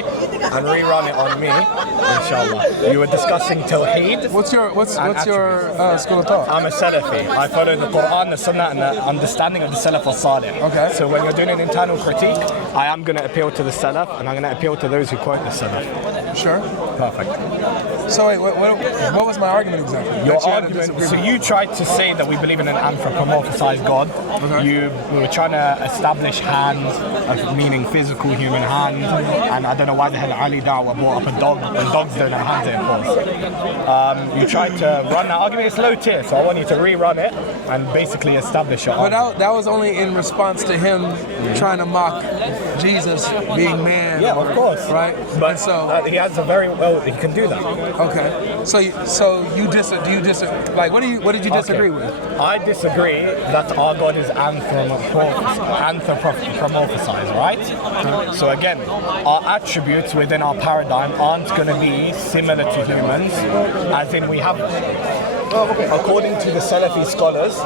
Salafi and rerun it on me, inshallah. You were discussing Tawheed. What's your school of thought? I'm a Salafi. I follow the Quran, the Sunnah, and the understanding of the Salaf al-Salih. Okay. So when you're doing an internal critique, I am going to appeal to the Salaf, and I'm going to appeal to those who quote the Salaf. Sure. Perfect. So wait, what was my argument exactly? Your argument, so you tried to say that we believe in an anthropomorphized God. Okay. We were trying to establish hand, meaning physical human hand, and I don't know why the hell Ali Dawah brought up a dog, and dogs don't have hands, of course. You tried to run that argument, it's low tier, so I want you to rerun it and basically establish your argument. But that was only in response to him trying to mock Jesus being man. Yeah, of course. Right? But and so he has a very, well, he can do that. Okay. So you disagree? Like, what did you disagree with? I disagree that our God is anthropomorphized, right? So again, our attributes within our paradigm aren't going to be similar to humans, as in we have, according to the Salafi scholars,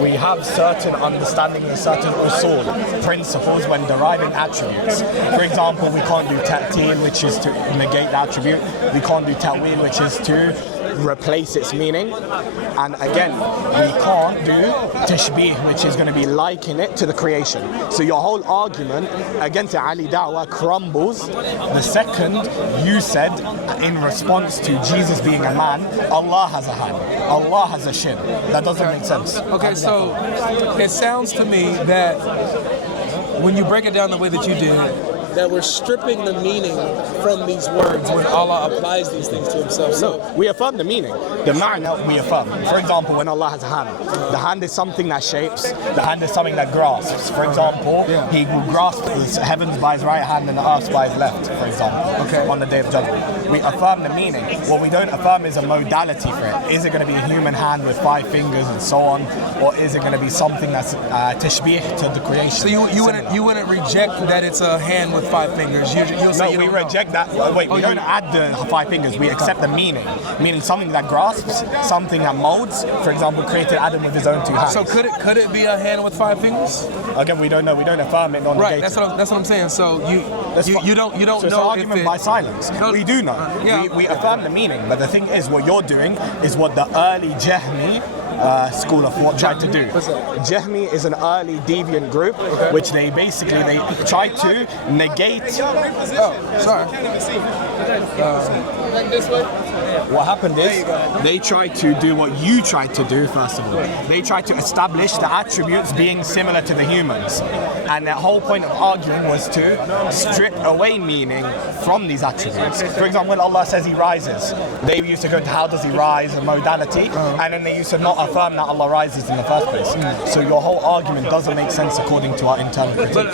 we have certain understanding and certain usul, principles when deriving attributes. For example, we can't do ta'til, which is to negate the attribute. We can't do ta'wil, which is to replace its meaning. And again, we can't do tashbih, which is going to be liken it to the creation. So your whole argument against Ali Dawah crumbles the second you said, in response to Jesus being a man, Allah has a hand, Allah has a shin. That doesn't make sense. Okay, so it sounds to me that when you break it down the way that you did, that we're stripping the meaning from these words when Allah applies these things to himself. So we affirm the meaning. The ma'na we affirm. For example, when Allah has a hand, the hand is something that shapes, the hand is something that grasps. For example, he will grasp the heavens by his right hand and the earth by his left, for example, on the Day of Judgment. We affirm the meaning. What we don't affirm is a modality for it. Is it going to be a human hand with 5 fingers and so on, or is it going to be something that's tashbih to the creation? So you wouldn't reject that it's a hand with 5 fingers. You'll say we reject that. Wait, we don't add the 5 fingers. We accept the meaning something that grasps, something that molds. For example, created Adam with his own 2 hands. So could it be a hand with 5 fingers? Again, we don't know. We don't affirm it. Right. That's what I'm saying. So you don't so it's know an argument by silence. No, we do know. We affirm the meaning, but the thing is, what you're doing is what the early Jahmi school of thought tried to do. Jahmi is an early deviant group, which they try to negate. What happened is they tried to do what you tried to do. First of all, they tried to establish the attributes being similar to the humans, and their whole point of arguing was to strip away meaning from these attributes. For example, when Allah says He rises, they used to go into how does He rise, a modality, and then they used to not affirm that Allah rises in the first place. So your whole argument doesn't make sense according to our internal critique.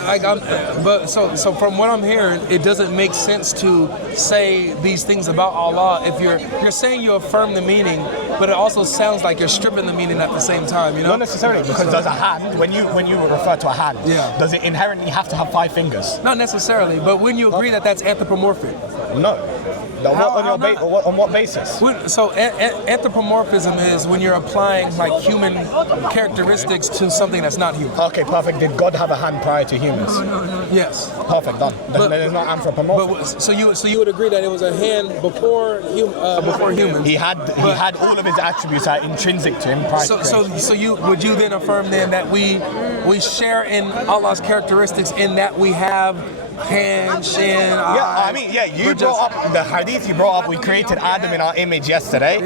So from what I'm hearing, it doesn't make sense to say these things about Allah if you're saying you affirm the meaning, but it also sounds like you're stripping the meaning at the same time. You know? Not necessarily, because there's a hand. When you refer to a hand, does it inherently have to have 5 fingers? Not necessarily, but wouldn't you agree that that's anthropomorphic? No. On what basis? So anthropomorphism is when you're applying like human characteristics to something that's not human. Okay, perfect. Did God have a hand prior to humans? Yes. Perfect, done. There's not anthropomorphism. So you would agree that it was a hand before humans? He had all of his attributes are intrinsic to him prior to creation. So would you then affirm then that we share in Allah's characteristics in that we have hand, shin, eyes? You brought up the hadith you brought up. We created Adam in our image yesterday.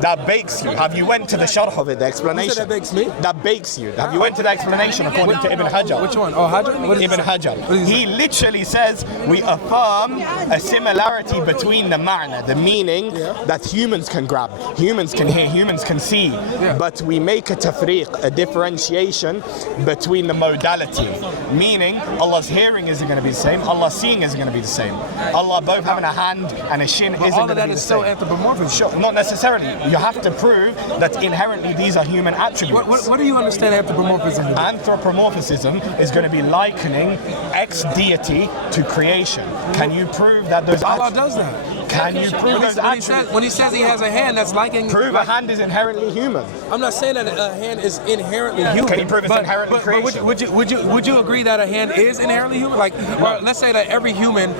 That bakes you. Have you went to the sharh of it, the explanation? You said that bakes me? That bakes you. Have you went to the explanation according to Ibn Hajar? Which one? Oh, Hajar? Ibn Hajar. He literally says we affirm a similarity between the ma'na, the meaning that humans can grab, humans can hear, humans can see, but we make a tafriq, a differentiation between the modality. Meaning, Allah's hearing isn't going to be the same, Allah's seeing isn't going to be the same. Allah both having a hand and a shin isn't going to be the same. All of that is still anthropomorphic. Sure, not necessarily. You have to prove that inherently these are human attributes. What do you understand anthropomorphism to be? Anthropomorphism is going to be likening ex-deity to creation. Can you prove that those Allah does that. Can you prove those attributes? When he says he has a hand, that's liking. Prove a hand is inherently human. I'm not saying that a hand is inherently human. Can you prove it's inherently creation? Would you agree that a hand is inherently human? Like, or let's say that every human,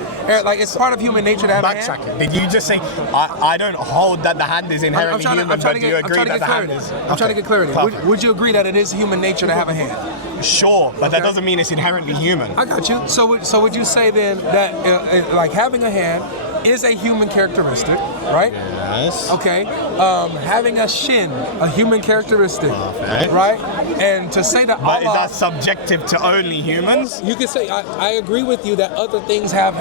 like, it's part of human nature to have a hand. Backtracking. Did you just say I don't hold that the hand is inherently human? But do you agree that the hand is? I'm trying to get clarity. Would you agree that it is human nature to have a hand? Sure, but that doesn't mean it's inherently human. I got you. So would you say then that like having a hand is a human characteristic, right? Yes. Okay. Having a shin, a human characteristic, Perfect. right? And to say that But Allah, is that subjective to only humans? you can say I agree with you that other things have,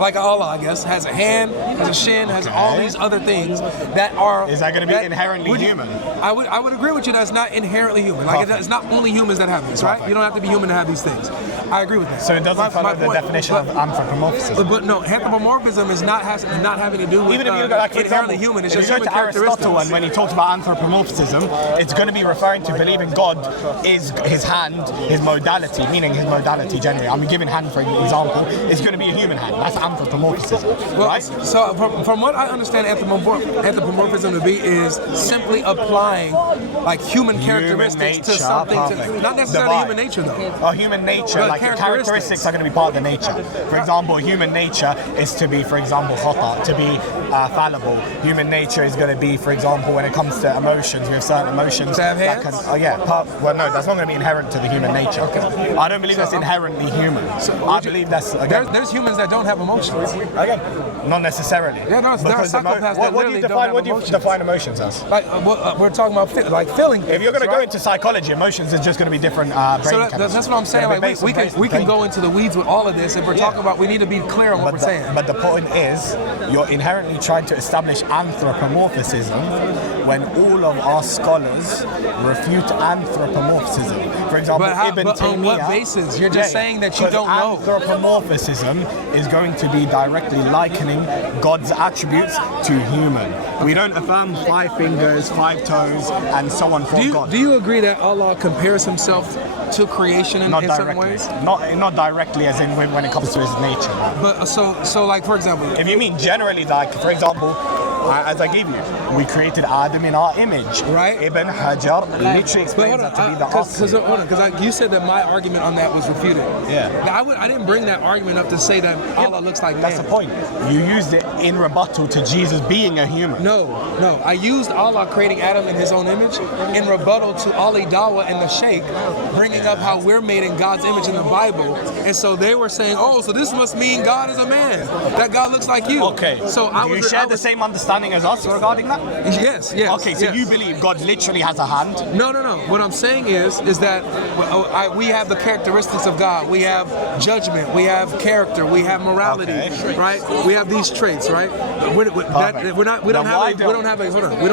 like Allah, I guess, has a hand, has a shin, has all these other things that are. Is that going to be inherently human? I would agree with you that it's not inherently human. Like it's not only humans that have this, right? You don't have to be human to have these things. I agree with that. So it doesn't follow the definition of anthropomorphism. But no, anthropomorphism is not having to do with Even if you look at, like, for inherently example, human. It's if just you go human to Aristotle characteristics. and when he talks about anthropomorphism, it's going to be referring to believing God is his hand, his modality, meaning his modality generally. I'm giving hand for example. It's going to be a human hand. That's anthropomorphism, right? So from what I understand, anthropomorphism to be is simply applying like human characteristics to nature, something. perfect. Not necessarily Divine. human nature though. Oh, human nature, But like the characteristics are going to be part of the nature. For example, human nature is to be, for example, khata, to be fallible. Human nature is going to be, for example, when it comes to emotions, we have certain emotions To have that hands? can, well, no, that's not going to be inherent to the human nature. I don't believe that's inherently human. I believe that's, again, There's humans that don't have emotions. again, not necessarily. Yeah, no, there are Because psychopaths that what do literally you don't have define? What do you emotions. define emotions as? Like we're talking about like feeling. If you're going to things, go right? into psychology, emotions is just going to be different brain So chemistry. that's what I'm saying. They're Like based we on can go into the weeds with all of this. If we're talking about, we need to be clear on what we're saying. But the point is, you're inherently trying to establish anthropomorphism when all of our scholars refute anthropomorphism. For example, Ibn but on what Taymiyyah- basis? You're just saying that you 'cause don't know. Anthropomorphism is going to be directly likening God's attributes to human. We don't affirm 5 fingers, 5 toes, and so on for God. Do you agree that Allah compares himself to creation in Not certain directly. ways? Not directly, as in when it comes to his nature. But so like for example, If you mean generally, like, for example, as I gave you, we created Adam in our image. Right. Ibn Hajar literally explains that to be the opposite. because you said that my argument on that was refuted. Yeah. Now, I didn't bring that argument up to say that Allah looks like That's man. the point. You used it in rebuttal to Jesus being a human. No. I used Allah creating Adam in his own image in rebuttal to Ali Dawa and the Sheikh bringing up how we're made in God's image in the Bible. And so they were saying, oh, so this must mean God is a man. That God looks like you. Okay. So Do you share the same understanding as us regarding that? Yes. Okay, so yes. you believe God literally has a hand? No. What I'm saying is that we have the characteristics of God. We have judgment. We have character. We have morality. Okay. Right? We have these traits. Right? We don't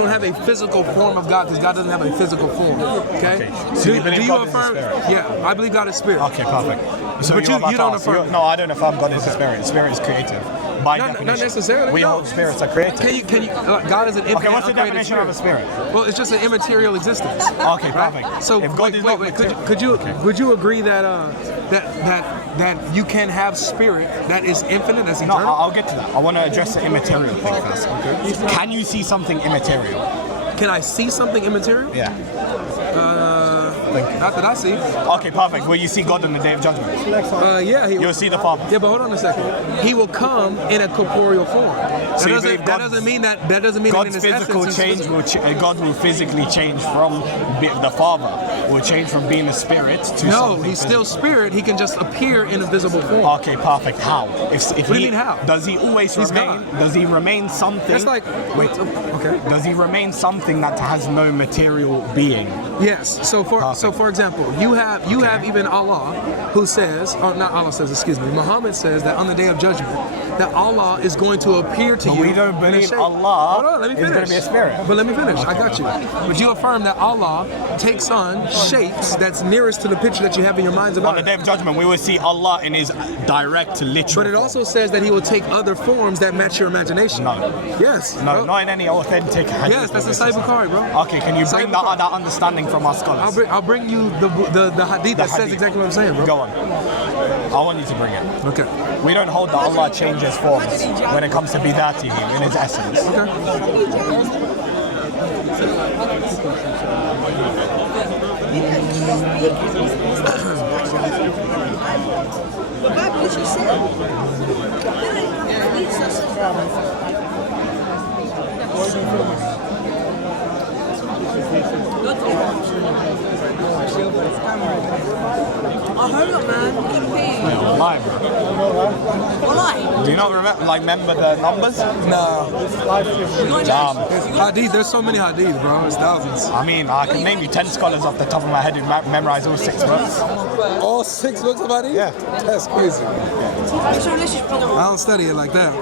have a physical form of God because God doesn't have a physical form. Okay. So you believe God is a spirit? Yeah, I believe God is spirit. Okay, perfect. So But you're about you to don't ask- affirm. No, I don't affirm God is a spirit. Spirit is creative. By Not definition. necessarily. We no. hold spirits are creative. Can you? God is an infinite, Okay, what's the uncreated definition of a spirit? Well, it's just an immaterial existence. Okay, perfect. So If God is not could you agree that that you can have spirit that is infinite, that's No, eternal? I'll get to that. I want to address the immaterial thing first. Okay. Can you see something immaterial? Can I see something immaterial? Yeah. Not that I see. Okay, perfect. Will you see God on the day of judgment? Yeah, You'll see the Father. Yeah, but hold on a second. He will come in a corporeal form. So you believe That doesn't mean that in God's his physical essence, change will God will physically change from the Father. Will change from being a spirit to No, something he's still physical. spirit. He can just appear in a visible form. Okay, perfect. How? If What do you mean how? Does he always He's remain? God. Does he remain something? That's like Wait. Okay. Does he remain something that has no material being? Yes. So for example, you have even Allah who says, or not Allah says, excuse me, Muhammad says that on the day of judgment that Allah is going to appear to But you. we don't in a believe shape. Allah Hold on, let me is finish. going to be a spirit. But let me finish. I Okay, got you. perfect. But you affirm that Allah takes on shapes that's nearest to the picture that you have in your minds On about the it. day of judgment, we will see Allah in His direct, literal. But it form. also says that He will take other forms that match your imagination. No. Yes. No, bro. not in any authentic hadith. Yes, that's a or this. Sahih Bukhari, bro. Okay, can you bring Sahih Bukhari. that understanding from our scholars? I'll bring you the hadith that says hadith. exactly what I'm saying, bro. Go on. I want you to bring it. Okay. We don't hold that Allah changes his forms when it comes to bidatihi, in his essence. I heard it, man. Lie, bro. Do you not remember the numbers? No. Damn. Hadith, there's so many hadith, bro. It's thousands. I mean, I can name you 10 scholars off the top of my head who memorize all 6 books. All 6 books of hadith? Yeah. That's crazy. I don't study it like that.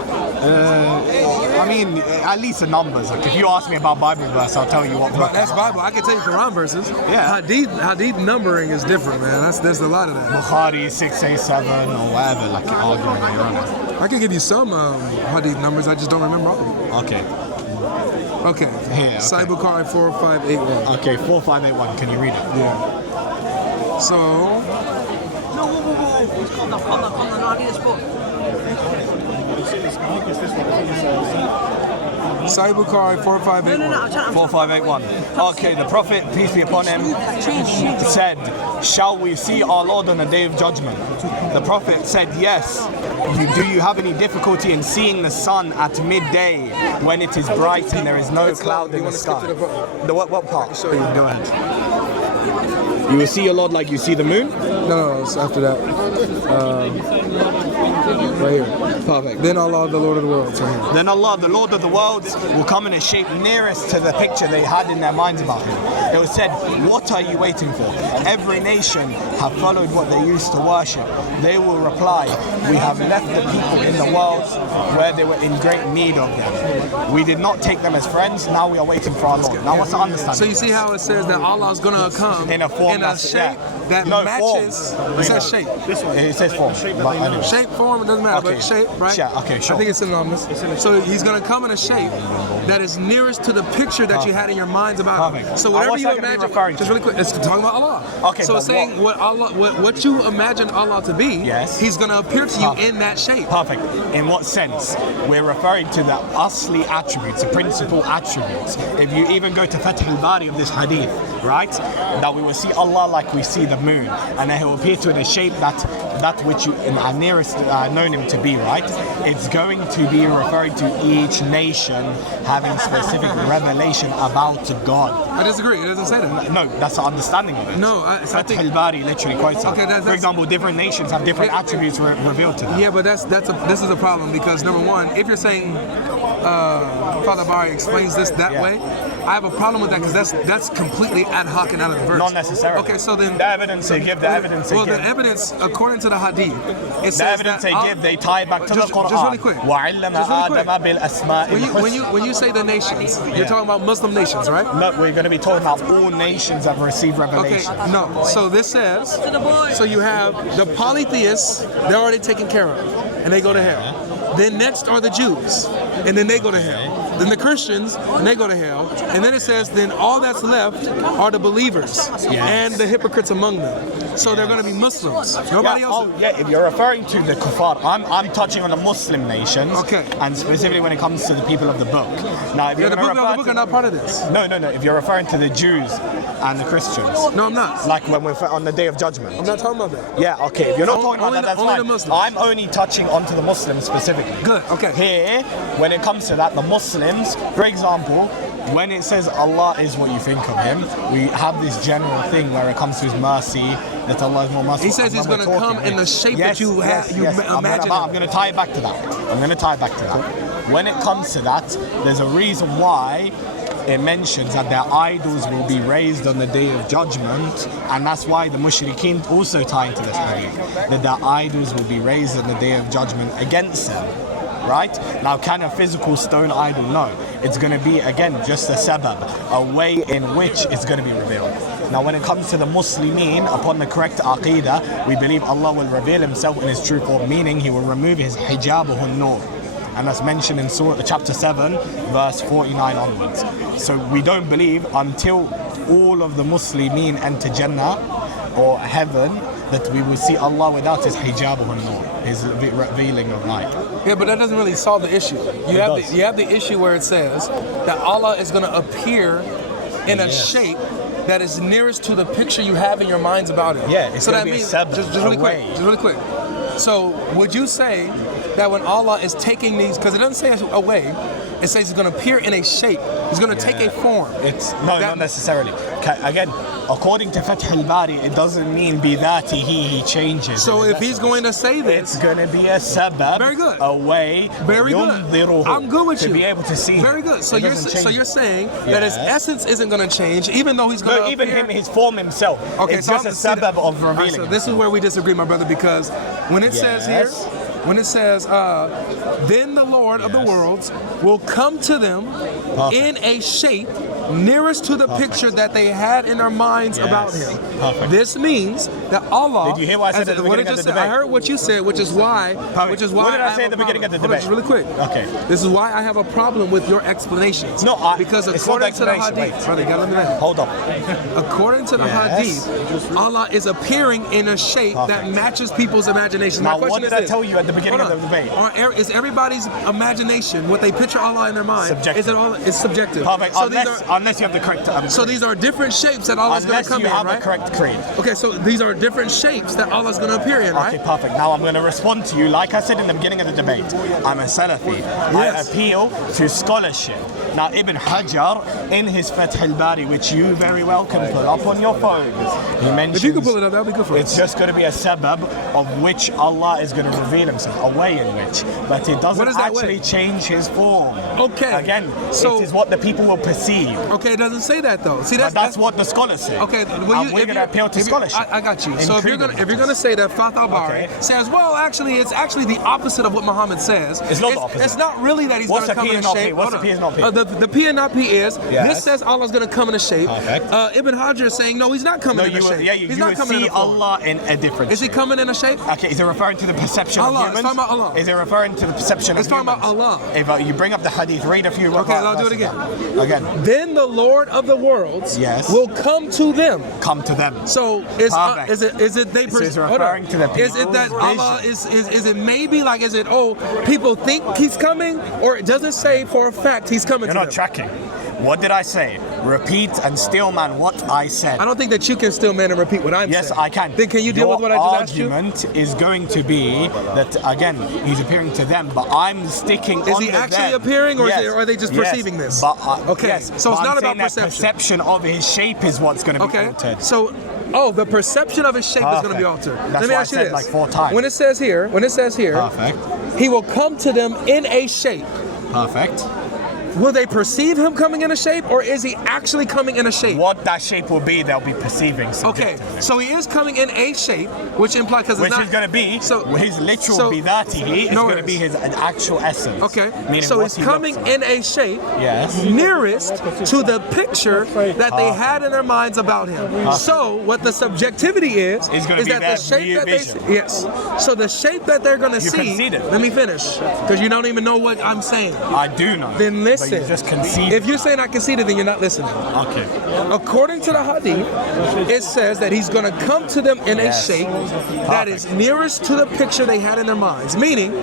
I mean, at least the numbers. Like, if you ask me about Bible verse, I'll tell you what book. That's Bible. I can tell you Quran verses. Yeah. Hadith numbering is different, man. There's a lot of that. Bukhari 687 or whatever, like you're arguing around it. I can give you some hadith numbers. I just don't remember all of them. Okay. Okay. Here, okay. Sahih Bukhari 4581. Okay, 4581. Can you read it? Yeah. So. No, whoa. Calm down. No, I need this book. Sahih Bukhari 4581. 4581. Okay, the Prophet, peace be upon him, said, shall we see our Lord on the day of judgment? The Prophet said, yes. Do you have any difficulty in seeing the sun at midday when it is bright and there is no cloud in the sky? What part? Show you. Go ahead. You will see your Lord like you see the moon? No, it's after that. Right here. Perfect. Then Allah, the Lord of the worlds. Right here. Then Allah, the Lord of the worlds, will come in a shape nearest to the picture they had in their minds about him. It was said, what are you waiting for? Every nation have followed what they used to worship. They will reply, we have left the people in the world where they were in great need of them. We did not take them as friends, now we are waiting for our Lord. Now what's the understanding? So you see how it says that Allah is going to come in a form, in a shape that matches. Form. It says shape. This one, it says form. But anyway. Shape, form, it doesn't matter, Okay. but shape, right? Yeah, okay, sure. I think it's synonymous. So he's going to come in a shape that is nearest to the picture that you had in your minds about him. So whatever you imagine, just really quick, it's talking about Allah. Okay, so it's saying what you imagine Allah to be, yes, he's going to appear to you in that shape. Perfect. In what sense? We're referring to the asli attributes, the principal attributes. If you even go to Fath al-Bari of this hadith, right, that we will see Allah like we see the moon, and then he will appear to in a shape that which you are nearest known him to be, right? It's going to be referring to each nation having specific revelation about God. I disagree. It doesn't say that. No, that's the understanding of it. No, I think Al-Bari literally quotes it. Okay, for example, different nations have different attributes revealed to them. Yeah, but this is a problem because number one, if you're saying Father Bari explains this that way, I have a problem with that because that's completely ad hoc and out of the verse. Not necessarily. Okay, so then the evidence they give, the evidence they give. Well, the evidence according to the hadith, it says the evidence they give, they tie back to the Quran. Just really quick. When you say the nations, you're talking about Muslim nations, right? No, we're going to be talking about all nations that receive revelation. Okay, no. So this says, so you have the polytheists, they're already taken care of, and they go to hell. Then next are the Jews, and then they go to hell. Then the Christians, and they go to hell. And then it says, then all that's left are the believers and the hypocrites among them. So they're going to be Muslims. Nobody else. Oh, yeah, if you're referring to the kuffar, I'm touching on the Muslim nations. Okay. And specifically when it comes to the people of the book. Now, if you're the book are not part of this. No. If you're referring to the Jews and the Christians. No, I'm not. Like when we're on the Day of Judgment. I'm not talking about that. Yeah, okay. If you're not talking about that, that's only fine. the Muslims. I'm only touching onto the Muslims specifically. Good, okay. Here, when it comes to that, the Muslims, for example, when it says Allah is what you think of him, we have this general thing where it comes to his mercy, that Allah is more merciful. He says he's going to come in the shape that you imagine. I'm going to tie it back to that. When it comes to that, there's a reason why it mentions that their idols will be raised on the day of judgment, and that's why the mushrikeen also tie into this hadith, that their idols will be raised on the day of judgment against them. Right? Now, can a physical stone idol? No. It's going to be, again, just a sabab, a way in which it's going to be revealed. Now, when it comes to the Muslimin, upon the correct aqidah, we believe Allah will reveal himself in his true form, meaning he will remove his hijab or nur. And that's mentioned in Surah chapter 7, verse 49 onwards. So we don't believe until all of the Muslimin enter Jannah or heaven that we will see Allah without his hijab or nur, his revealing of light. Yeah, but that doesn't really solve the issue. You have the issue where it says that Allah is going to appear in a shape that is nearest to the picture you have in your minds about Him. Yeah, it's so gonna that be means a sabbath, just really quick. So would you say that when Allah is taking these, because it doesn't say away, it says He's going to appear in a shape. He's going to take a form. Not necessarily. Again, according to Fath al-Bari, it doesn't mean bidatihi he changes. So if He's going to say this, it's going to be a sabab. Very good. A way. Very good. I'm good with to you. be able to see. Very good. So you're saying that His essence isn't going to change, even though He's going to even appear. his form himself. Okay, it's so just a sabab of revealing. So this is where we disagree, my brother, because when it says here, when it says, then the Lord of the worlds will come to them in a shape nearest to the picture that they had in their minds about Him. Perfect. This means that Allah. Did you hear what I said at the beginning of the debate? I heard what you said, which is why. What did I say at the beginning of the debate? Just really quick. Okay. This is why I have a problem with your explanations. No, because it's according not to the explanation, hadith, brother, you gotta let me know. Hold on. According to the hadith, Allah is appearing in a shape that matches people's imagination. Now, what did I tell you at the beginning of the debate? Is everybody's imagination what they picture Allah in their mind? Subjective. Is it all? It's subjective. Perfect. So Unless you have the correct. So these are different shapes that Allah's going to come in, right? Unless you have the correct creed. Okay, so these are different shapes that Allah's going to appear in, right? Okay, perfect. Now I'm going to respond to you. Like I said in the beginning of the debate, I'm a Salafi. I appeal to scholarship. Now Ibn Hajar, in his Fath al-Bari, which you very well can pull up on your phones, he mentions... If you can pull it up, that would be good for us. It's just going to be a sabab of which Allah is going to reveal Himself, a way in which. But it doesn't actually change His form. Okay. Again, so, it is what the people will perceive. Okay, it doesn't say that though. See, that's what the scholars say. Okay, we're going to appeal to scholarship. I got you. So if you're going to say that Fath al-Bari says, well, actually, it's actually the opposite of what Muhammad says. It's not the opposite. It's not really that He's going to come in a shape. What's the P and not P? The P and not P is this says Allah's going to come in a shape. Ibn Hajar is saying no, He's not coming in a shape. Yeah, He's not coming in a form. Allah in a different shape. Is He coming in a shape? Okay, is it referring to the perception Allah, of humans? it's talking about Allah. Is it referring to the perception of humans? It's talking about Allah. If you bring up the hadith, read a few. Okay, I'll do it again. Again. Then the Lord of the worlds will come to them. Come to them. So is it they? Is referring to the people. Is it that Allah is it maybe like is it people think He's coming, or it doesn't say for a fact He's coming? You're not tracking. What did I say? Repeat and steal man what I said. I don't think that you can steal man and repeat what I'm saying. Yes, I can. Then can you deal with what I just asked you? Your argument is going to be that, again, He's appearing to them, but I'm sticking on Is He actually appearing, or are they just perceiving this? But, okay, so it's not about perception. Perception of His shape is what's going to be altered. So, the perception of His shape is going to be altered. Let me ask you this. Like 4 times. When it says here, perfect. He will come to them in a shape. Perfect. Will they perceive Him coming in a shape, or is He actually coming in a shape? What that shape will be, they'll be perceiving. Okay, so He is coming in a shape, which implies because is going to be His literal bidatihi is going to be His actual essence. Okay, so He's coming in a shape yes. nearest to the picture that they had in their minds about Him. So what the subjectivity is that the shape that they So the shape that they're going to see. Conceded. Let me finish, because you don't even know what I'm saying. I do know. Then listen. But you just conceded. If you're saying I conceded, then you're not listening. Okay. According to the hadith, it says that He's going to come to them in a shape that is nearest to the picture they had in their minds. Meaning,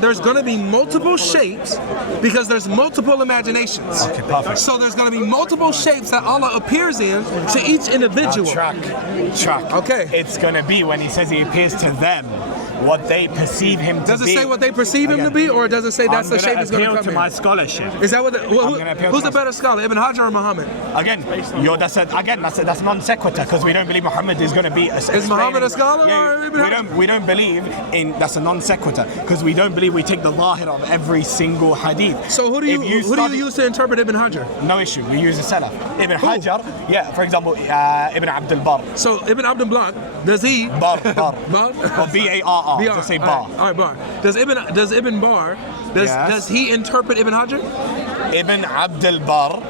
there's going to be multiple shapes because there's multiple imaginations. Okay, perfect. So there's going to be multiple shapes that Allah appears in to each individual. Track. Okay. It's going to be when He says He appears to them, what they perceive Him to be. Does it say what they perceive Him to be, or does it say that's the shape He's going to come in? to my scholarship. Is that what? Who's the better scholar, Ibn Hajar or Muhammad? Again, that's non sequitur, because we don't believe Muhammad is going to be. Is Muhammad a scholar? Or we don't believe in. That's a non sequitur, because we don't believe we take the lahir of every single hadith. So who do you use to interpret Ibn Hajar? No issue. We use the Salaf. Ibn Hajar, for example, Ibn Abdul Bar. So Ibn Abdul Bar, does he? Bar. Or B-A-R-R. Just say bar. All right, bar. Does Ibn Bar, does he interpret Ibn Hajar? Ibn Abdul Bar,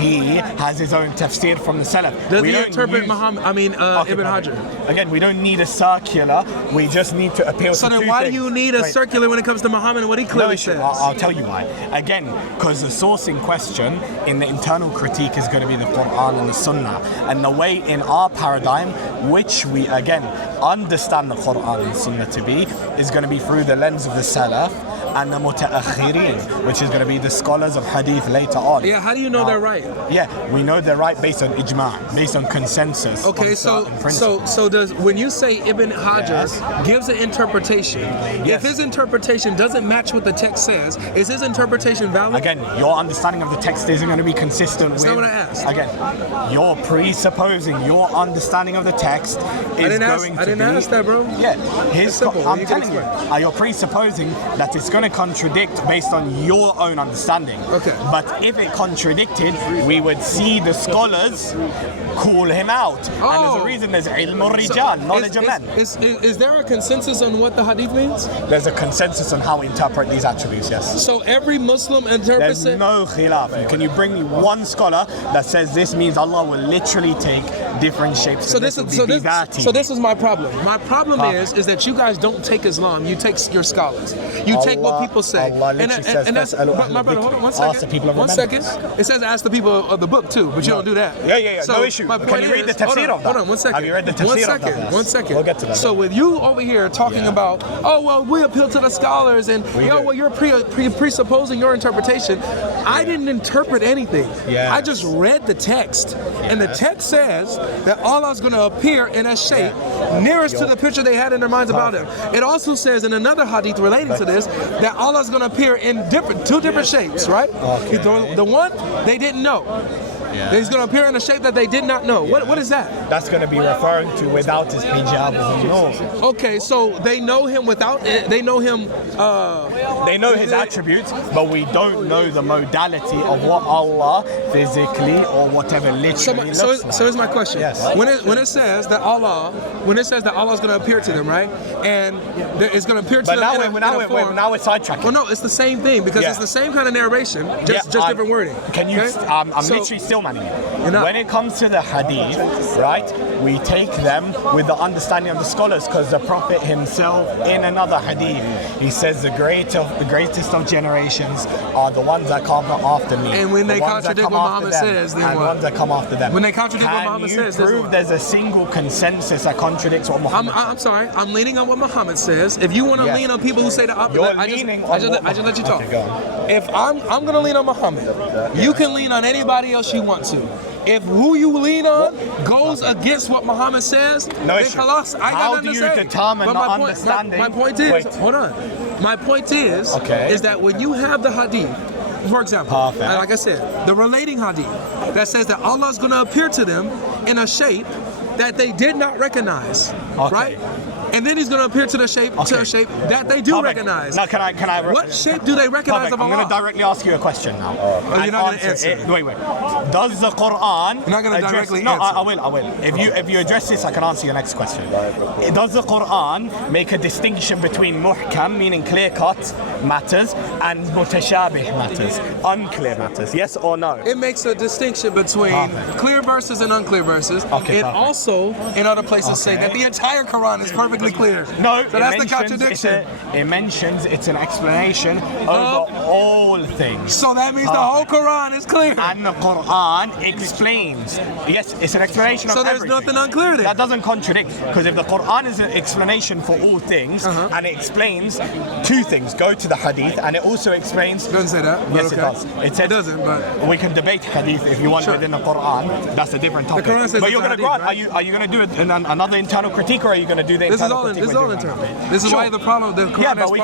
he has his own tafsir from the Salaf. Does he interpret Ibn Hajar? Again, we don't need a circular. We just need to appeal to So then why do you need a circular when it comes to Muhammad and what he clearly says? I'll tell you why. Again, because the source in question in the internal critique is going to be the Quran and the Sunnah. And the way in our paradigm, which we, again, understand the Quran and Sunnah to be, is going to be through the lens of the Salaf. and the mutaakhirin, which is going to be the scholars of hadith later on. Yeah, how do you know they're right? Yeah, we know they're right based on ijma', based on consensus. Okay, on certain principles. so does when you say Ibn Hajar gives an interpretation, if his interpretation doesn't match what the text says, is his interpretation valid? Again, your understanding of the text isn't going to be consistent with... That's not what I asked. Again, you're presupposing your understanding of the text is going to be... I didn't ask that, bro. Yeah, It's simple. I'm You can telling you, explain. you're presupposing that it's going to contradict based on your own understanding. Okay. But if it contradicted, we would see the scholars call him out. And there's a reason there's ilm al-rijal, knowledge of men. Is there a consensus on what the hadith means? There's a consensus on how we interpret these attributes, yes. So every Muslim interprets There's it? no khilaf. Can you bring me one scholar that says this means Allah will literally take different shapes? So this is my problem. My problem is that you guys don't take Islam. You take your scholars. You take what people say. Allah literally says, but my brother, hold on one second. ask the people of One second. remembrance. It says ask the people of the book too, but you don't do that. Yeah. So No issue. my Can point you read the is- tafsir of that? Hold on, one second. Have you read the tafsir of that? One second. We'll get to that. So with you over here talking about, oh well, we appeal to the scholars, and well, you're presupposing your interpretation. I didn't interpret anything. Yes. I just read the text, and the text says that Allah's going to appear in a shape nearest to the picture they had in their minds about him. It also says in another hadith relating to this that Allah's going to appear in two different shapes, right? Okay. The one they didn't know. Yeah. He's going to appear in a shape that they did not know. What is that? That's going to be referring to without his hijab. No. Okay, so they know him without it. They know him. They know his attributes, but we don't know the modality of what Allah physically or whatever literally looks like. So here's my question. Yes. When it says that Allah is going to appear to them, right? And it's going to appear to them in a form. Now we're sidetracking. Well, no, it's the same thing because it's the same kind of narration, just different wording. Can you? Okay? I'm literally still manning it. You're not. When it comes to the hadith, right, we take them with the understanding of the scholars, because the Prophet himself, in another hadith, he says the greatest of generations are the ones that come after me. And when they contradict what Muhammad says, then and what? the ones that come after them. When they contradict what Muhammad says, can you prove there's a single consensus that contradicts what Muhammad says? I'm sorry. I'm leaning on what Muhammad says. If you want to lean on people who say the opposite, I just let you talk. Okay, go on. If I'm going to lean on Muhammad, you can lean on anybody else you want to. If who you lean on goes against what Muhammad says, no then issue. khalas, I got How nothing do to you say. determine But the my understanding? My point is, Wait. hold on. My point is that when you have the hadith, for example, like I said, the relating hadith that says that Allah is going to appear to them in a shape that they did not recognize, right? And then he's going to appear to a shape that they do recognize. Now, can I? What shape do they recognize of Allah? I'm going to directly ask you a question now. You're not going to answer. Wait. Does the Quran? You're not going to directly No, answer. I will. If you address this, I can answer your next question. Does the Quran make a distinction between muhkam, meaning clear-cut matters, and mutashabih matters, unclear matters? Yes or no? It makes a distinction between clear verses and unclear verses. Okay, it also, in other places, say that the entire Quran is perfectly clear. No, so that's the contradiction. It mentions it's an explanation over all things. So that means the whole Quran is clear. And the Quran explains. Yes, it's an explanation of everything. So there's nothing unclear there. That doesn't contradict, because if the Quran is an explanation for all things, and it explains two things, go to the hadith, and it also explains... It doesn't say that. Yes, okay. it does. It doesn't, but... We can debate hadith if you want within the Quran. That's a different topic. The Quran says but you're going to grant, right? are you going to do another internal critique, or are you going to do the internal critique? This is all internal. This is why the problem... The Quran but we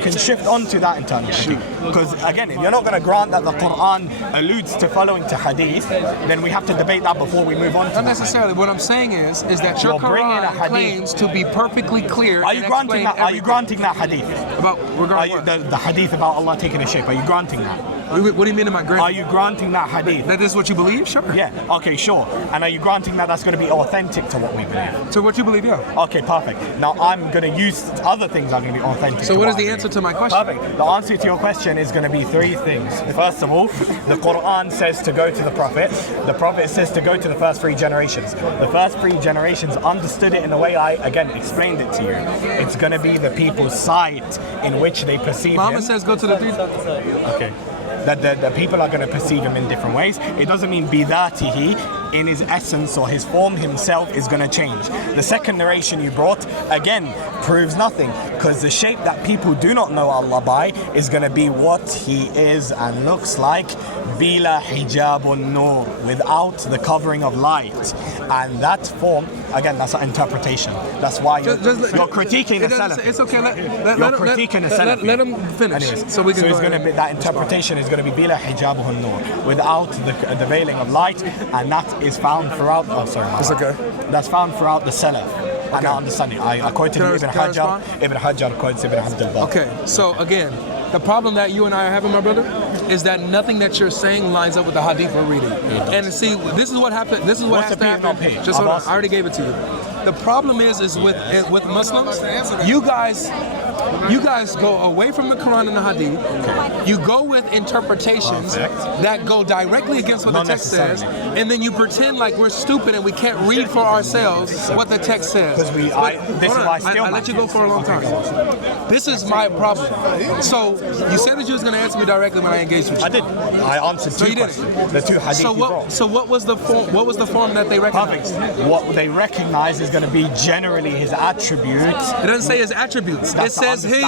can shift onto that internal critique. Because again, if you're not going to grant that the Quran alludes to following to hadith, then we have to debate that before we move on to Not necessarily. What I'm saying is that your Quran claims to be perfectly clear. Are you granting that? Are you granting that hadith? About regarding the hadith about Allah taking a shape? Are you granting that? What do you mean am I granting? Are you granting that hadith? That is what you believe? Sure. Yeah. Okay, sure. And are you granting that that's going to be authentic to what we believe? So what you believe, yeah. Okay, perfect. Now I'm going to use other things that are going to be authentic. So what is the answer to my question? Perfect. The answer to your question is going to be three things. First of all, the Quran says to go to the Prophet. The Prophet says to go to the first three generations. The first three generations understood it in the way I, again, explained it to you. It's going to be the people's sight in which they perceive Muhammad him. says go to the three... Okay. that the people are going to perceive him in different ways. It doesn't mean bidatihi, in his essence or his form himself is going to change. The second narration you brought, again, proves nothing, because the shape that people do not know Allah by is going to be what he is and looks like, bila hijabun nur, without the covering of light. And that form, again, that's an interpretation. That's why you're critiquing the Salaf. It's okay. You're critiquing the Salaf. Let him finish. Anyways, so it's going to be, that interpretation is going to be bila hijabuhun nur, without the veiling of light, and that is found throughout. Oh, sorry, it's okay. That's found throughout the Salaf. And I understand it. I quoted Ibn Hajar. Ibn Hajar quotes Ibn Abdul Bar. Okay, so again, the problem that you and I are having, my brother, is that nothing that you're saying lines up with the hadith we're reading. And see, this is what happened. This is what has to happen. Just hold on. I already gave it to you. The problem is with Muslims, you guys go away from the Quran and the Hadith. Okay. You go with interpretations that go directly against what the text says, and then you pretend like we're stupid and we can't read for ourselves what the text says. Because I let you go for a long time. This is my problem. So you said that you was going to answer me directly when I engaged with you. I did. I answered two questions. The two hadith you brought. So what was the form? What was the form that they recognized? What they recognize is going to be generally his attributes. It doesn't say his attributes. It says his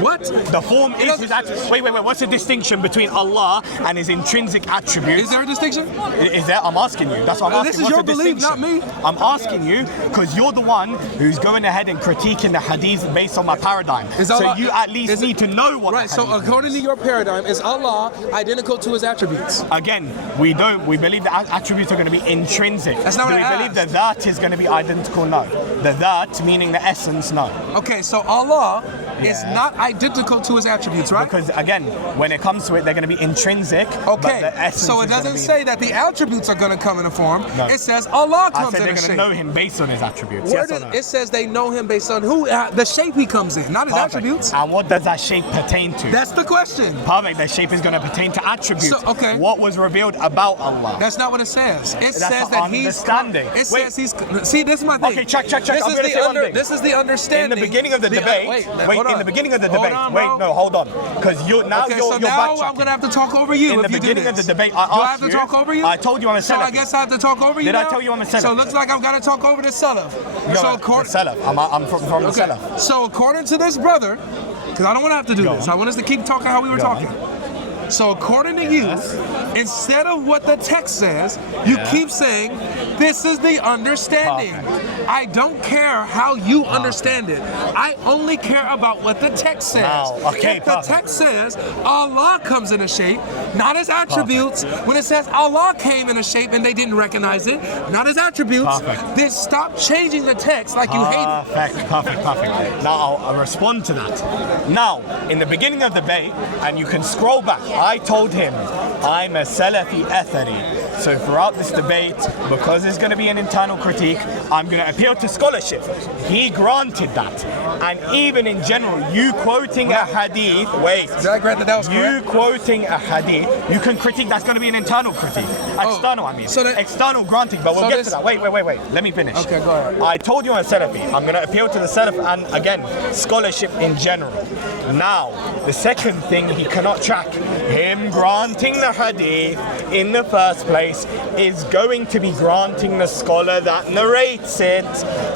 what? The form is his attributes. Wait. What's the distinction between Allah and his intrinsic attributes? Is there a distinction? Is there? I'm asking you. That's what I'm asking. This is your belief, not me. I'm asking you because you're the one who's going ahead and critiquing the hadith based on my paradigm. So you at least need to know what. Right. So according to your paradigm, is Allah identical to his attributes? Again, we don't. We believe the attributes are going to be intrinsic. That's not what I asked. Do we believe that is going to be identical? No. The that, meaning the essence, no. Okay, so Allah is not identical to his attributes, right? Because again, when it comes to it, they're going to be intrinsic. Okay, so it doesn't say that the attributes are going to come in a form. No. It says Allah comes in a shape. They're going to know him based on his attributes. It says they know him based on who the shape he comes in, not his attributes. And what does that shape pertain to? That's the question. Perfect. The shape is going to pertain to attributes. So, okay. What was revealed about Allah? That's not what it says. It says that he's understanding. It says he's. See, this is my thing. Okay, check. This is the understanding. In the beginning of the debate. In the beginning of the debate. Hold on. Because you're backtracking. I'm going to have to talk over you. In the beginning of the debate, do I have to talk over you? I told you I'm a Salaf. So I guess I have to talk over you. Did I tell you I'm a Salaf? So it looks like I've got to talk over the Salaf. Salaf. I'm from the Salaf. So according to this brother, because I don't want to have to do this. I want us to keep talking how we were talking. So according to you, instead of what the text says, you keep saying, this is the understanding. I don't care how you understand it. I only care about what the text says. If the text says Allah comes in a shape, not his attributes, when it says Allah came in a shape and they didn't recognize it, not his attributes, then stop changing the text like you hate it. Perfect. Now I'll respond to that. Now, in the beginning of the debate, and you can scroll back, I told him I'm a Salafi Athari. So throughout this debate, because there's going to be an internal critique, I'm going to appeal to scholarship. He granted that. And even in general, you quoting a hadith, Did I grant that was correct? You quoting a hadith, you can critique, that's going to be an internal critique. External, I mean. External granting, but we'll get to that. Wait. Let me finish. Okay, go ahead. I told you I'm a Salafi. I'm going to appeal to the Salaf and, again, scholarship in general. Now, the second thing he cannot track, him granting the hadith in the first place is going to be granting the scholar that narrates it.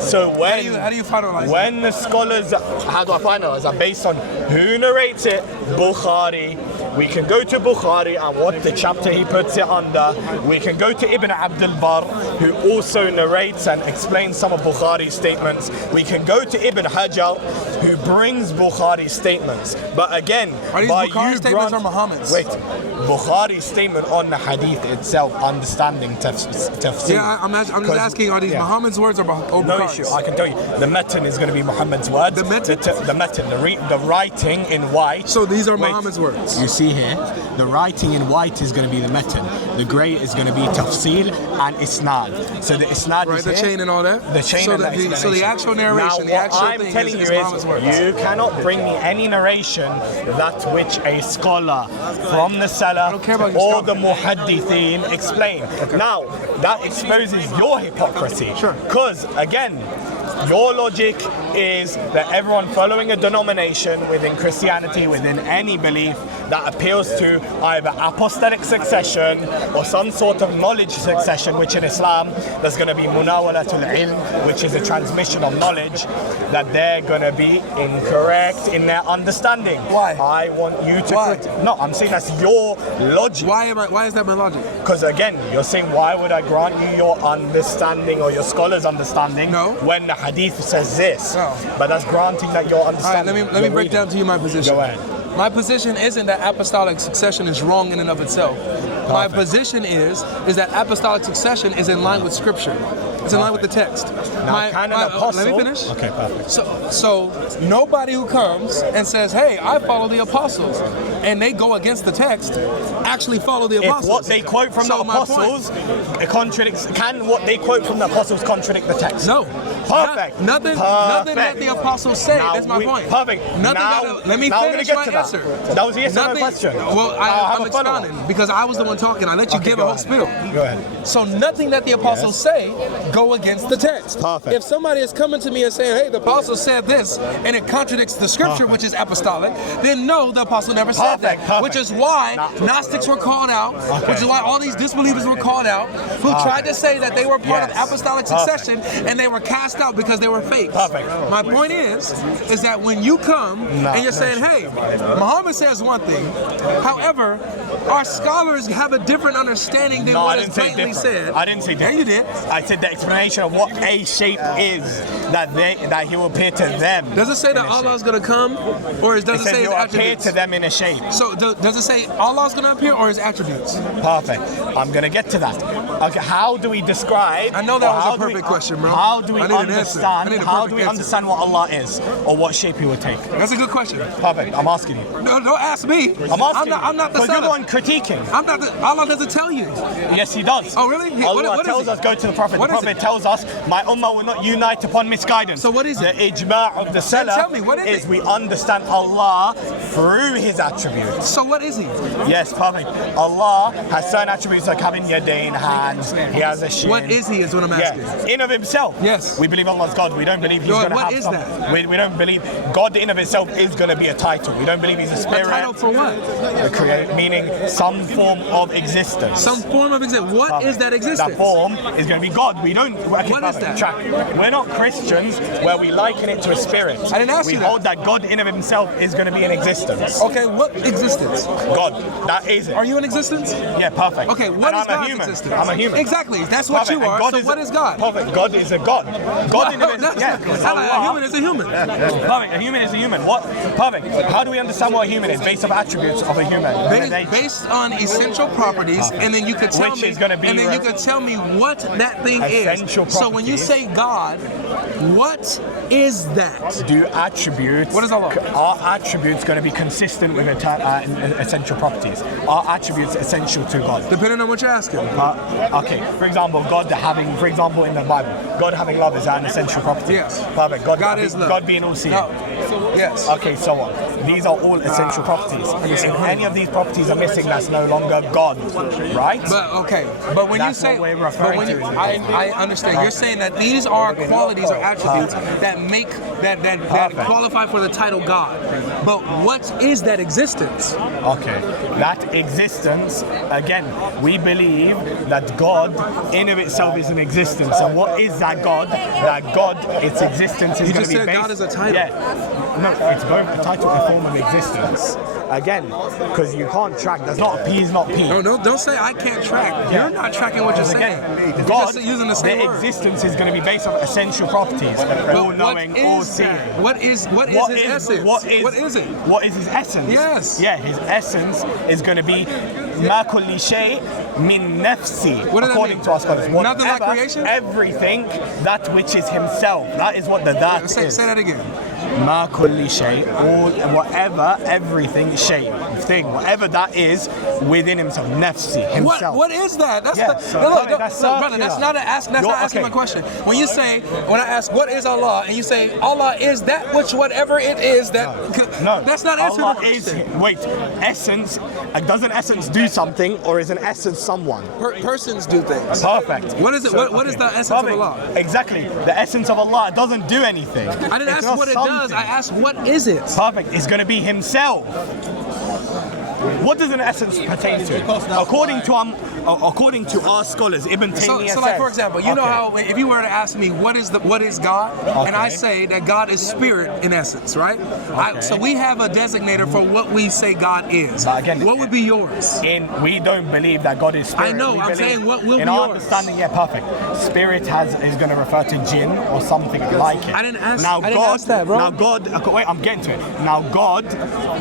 So when how do you finalize when the scholars, how do I finalize that? Based on who narrates it? Bukhari. We can go to Bukhari and what the chapter he puts it under. We can go to Ibn Abdul Bar, who also narrates and explains some of Bukhari's statements. We can go to Ibn Hajar, who brings Bukhari's statements. But again, are these Bukhari's statements or Muhammad's? Wait, Bukhari's statement on the hadith itself, understanding tafsir. Yeah, I'm just asking, are these Muhammad's words or Bukhari's? No issue, I can tell you. The metan is going to be Muhammad's words. The metan? The metan, the writing in white. So these are Muhammad's words? You see here, the writing in white is going to be the metan. The grey is going to be tafsir and isnad. So the isnad is the here. chain and all that? The chain and the so the actual narration, the actual thing is Muhammad's words. You cannot bring me any narration that which a scholar from the Salaf or the Muhaddithin explain. Okay. Now, that exposes your hypocrisy. Sure. Because, again, Your logic is that everyone following a denomination within Christianity, within any belief that appeals to either apostolic succession or some sort of knowledge succession, which in Islam there's going to be munawalatul ilm, which is a transmission of knowledge, that they're going to be incorrect in their understanding. Why? I want you to... Why? No, I'm saying that's your logic. Why is that my logic? Because again, you're saying, why would I grant you your understanding or your scholar's understanding No. when the hadith says this? No. But that's granting that your All right, understanding. let me break down to you my position. Go ahead. My position isn't that apostolic succession is wrong in and of itself. My position is that apostolic succession is in line with Scripture. It's in line with the text. Can an apostle... Let me finish. Okay, perfect. So nobody who comes and says, "Hey, I follow the apostles," and they go against the text, actually follow the apostles. If what they quote from the apostles it contradicts, can what they quote from the apostles contradict the text? No. Perfect. Nothing that the apostles say. That's my point. Perfect. Let me finish my answer. That was a yes or no question. Well, I'm expounding because I was the one talking. I let you give a whole spiel. Go ahead. So nothing that the apostles say go against the text. Perfect. If somebody is coming to me and saying, "Hey, the apostle said this," and it contradicts the Scripture, which is apostolic, then no, the apostle never said that. Perfect. Which is why Gnostics were called out. Which is why all these disbelievers were called out, who tried to say that they were part of apostolic succession, and they were cast out because they were fakes. Perfect. My point is that when you come and you're saying, "Hey, Muhammad says one thing," however, our scholars have a different understanding than what is blatantly said. I didn't say different. Yeah, you did. I said the explanation of what a shape is that he will appear to them. Does it say that Allah is going to come, or does it say he his will appear attributes? to them in a shape. So does it say Allah is going to appear, or his attributes? Perfect. I'm going to get to that. Okay, how do we describe... I know that was how a do we- perfect question, bro. How do we I need an answer. I need a How perfect do we answer. understand what Allah is, or what shape He would take? That's a good question. Perfect. I'm asking you. No, don't ask me. I'm asking I'm not the because you're the Salaf. one critiquing. I'm not the. Allah doesn't tell you. Yes, He does. Oh, really? Allah What is tells it? us go to the Prophet. What The is Prophet it? tells us my ummah will not unite upon misguidance. So what is it? The ijma' of the Salaf tell me, what is it? we understand Allah through His attributes. So what is he? Yes, perfect. Allah has certain attributes like having yadayn, hands. He has a shin. What is he? Is what I'm asking. Yeah, in of Himself. Yes. We believe Allah's God. We don't believe He's No, going to what have is some. that? We don't believe God in of itself is going to be a title. We don't believe He's a A spirit. title for what? The creator, meaning some form of existence. Some form of existence. What is that existence? That form is going to be God. We don't. Okay, What is perfect. that? We're not Christians where we liken it to a spirit. I didn't ask we you that. hold that God in of Himself is going to be in existence. Okay, what existence? God, that is it. Are you in existence? Yeah, perfect. Okay, what And is I'm a God's human. existence? I'm a human. Exactly, that's what Perfect. you are. And So what is God? Perfect. God is a God. God in of No, itself. Yeah. a human is a human. Perfect. A human is a human. What? Perfect. How do we understand what a human is based on attributes of a human? Based on essential properties, and then you could tell Which me, is gonna be and then you could tell me what that thing Essential is. So when you properties. say God, what is that? Do attributes. What is Allah? Are attributes going to be consistent with essential properties? Are attributes essential to God? Depending on what you're asking. Okay, for example, for example, in the Bible, God having love is an essential property. Yes. Perfect. God is love. God being all seeing. No. Yes. Okay, so on. These are all essential properties. If any of these properties are missing, that's no longer God, right? But when That's you say, what we're referring to. I understand. You're saying that these are qualities or attributes that make that qualify for the title God. But what is that existence? Okay, that existence, again, we believe that God in of itself is an existence. And what is that God? That God, its existence is You going just to be said based... God is a title. Yeah. No, it's both a title and a form of existence. Again, because you can't track, there's not a P is not P. No, don't say I can't track. Yeah. You're not tracking what you're saying. Again, You're God, just using the same their word. existence is going to be based on essential properties. All knowing, all seeing. What is his essence? What is it? What is his essence? Yes. Yeah, his essence is going to be ما كل شيء من نفسي. What does that according mean? to our scholars. Nothing like Whatever, creation? Everything, that which is himself. That is what the that Say is. that again. Ma kulli shay, all, whatever, everything, shay, thing, whatever that is within himself, nafsi, himself. What is that? That's Yeah, the, so no, look, that's brother, that's not asking my question. When I ask what is Allah, and you say Allah is that which whatever it is that No, that's not answering Allah the question. is, wait, essence, doesn't essence do something, or is an essence someone? Persons do things. Perfect. What is it? What is the essence of Allah? Exactly. The essence of Allah doesn't do anything. I didn't It's ask not what it something. does. I asked what is it? Perfect. It's going to be himself. What does an essence pertain to? According to our scholars, Ibn Taymiyyah So like says, for example, you know how if you were to ask me what is God, and I say that God is spirit in essence, right? So we have a designator for what we say God is. But again, what would be yours? we don't believe that God is spirit. I know, We I'm believe- saying what will in be our yours? understanding, yeah, perfect. Spirit is going to refer to jinn or something like it. I didn't ask- Now I didn't ask that, bro. Now God, okay, wait, I'm getting to it. Now God,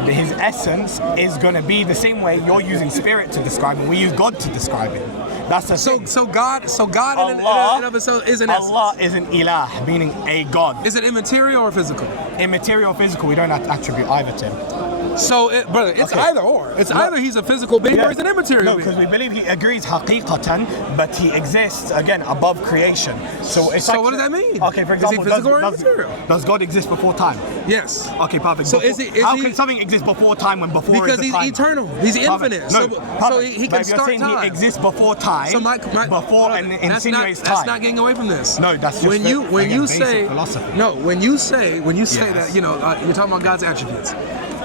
his essence is going to be the same way you're using spirit to describe him. We use God to describe him. That's the thing. So God in and of itself is an essence. Allah is an ilah, meaning a God. Is it immaterial or physical? Immaterial, physical, we don't have to attribute either to him. So, brother, it's Okay. either or. It's either he's a physical being or he's an immaterial No, being. because we believe he agrees haqiqatan, but he exists again above creation. So it's So what does that mean? Okay, for Is he example, physical or does immaterial? God exist before time? Yes. Okay, perfect. So Before- is how he- can something exist before time when before Because is the he's time? eternal. He's Perfect. infinite. No, So perfect. he But can if you're start saying time. he exists before time, So before and insinuates that's time. not getting away from this. No, that's just when you basic say philosophy. no. When you say Yes. that you're talking about God's attributes.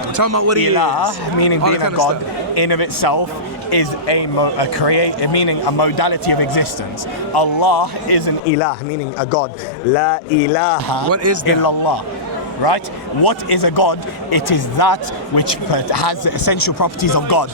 We're talking about what he Ilah, is. meaning all being that a kind of god, stuff. in of itself is meaning a modality of existence. Allah is an ilah, meaning a god. La ilaha What is that? illallah. Right? What is a god? It is that which has the essential properties of God.